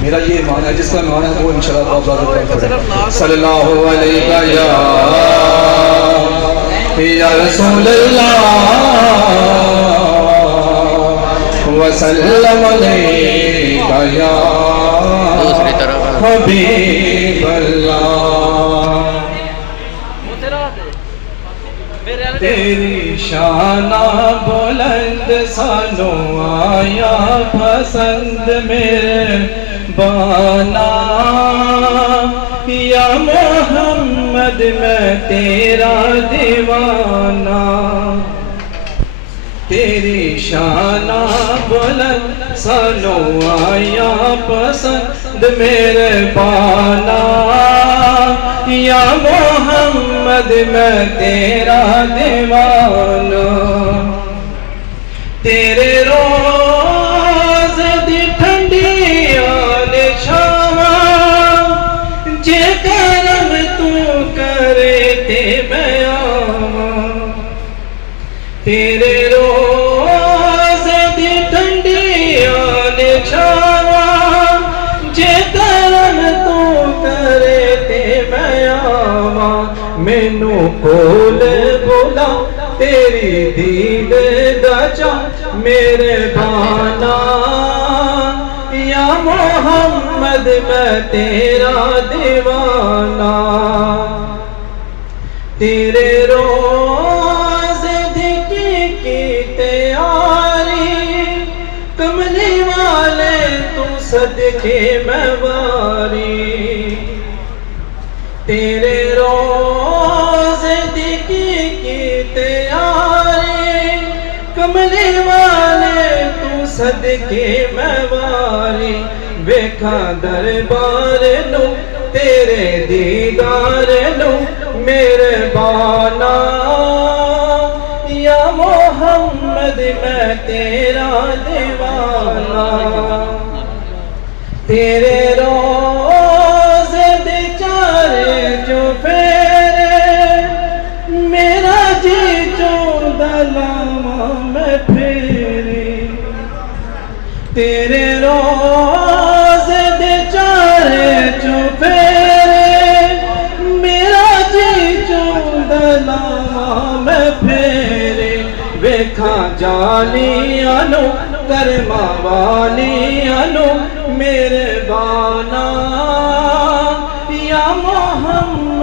میرا یہ ایمان ہے، جس کا ایمان ہے وہ انشاءاللہ آپ زیادہ پڑھیں۔ صلی اللہ علیہ یا رسول اللہ وسلم علیہ یا حبیب اللہ۔ تیری شانہ بلند سانوں آیا پسند میرے بانا، یا محمد میں تیرا دیوانہ۔ تیری شانہ بلند سانوں آیا پسند میرے بانا، یا محمد میں تیرا دیوانہ۔ تیرے روز دی ٹھنڈیاں نے چھاواں، جے کرم تو کرے تے میں آواں۔ تیرے روز دی ٹھنڈیاں نے چھاواں، جے کرم تو کرے تے میں آواں۔ مینوں کول بلا تیری دید دا چاہ میرے بانا، یا محمد میں تیرا دیوانہ۔ تیرے روز دی کی تیاری، کملی والے تو صدقے میں واری۔ تیرے روز دی کی تیاری، کملی والے تو صدقے میں واری۔ ویکھاں دربار نو تیرے دیدار نو میرے بانا، یا محمد میں تیرا دیوانہ۔ تیرے روز دے چارے جو پھیرے، میرا جی چوندا لاواں میں پھیرے۔ تیرے روز دے چارے جو پھیرے، میرا جی چوندا لاواں میں پھیرے۔ ویکھاں جالیاں نو کرماں والیاں نو میرے بانا،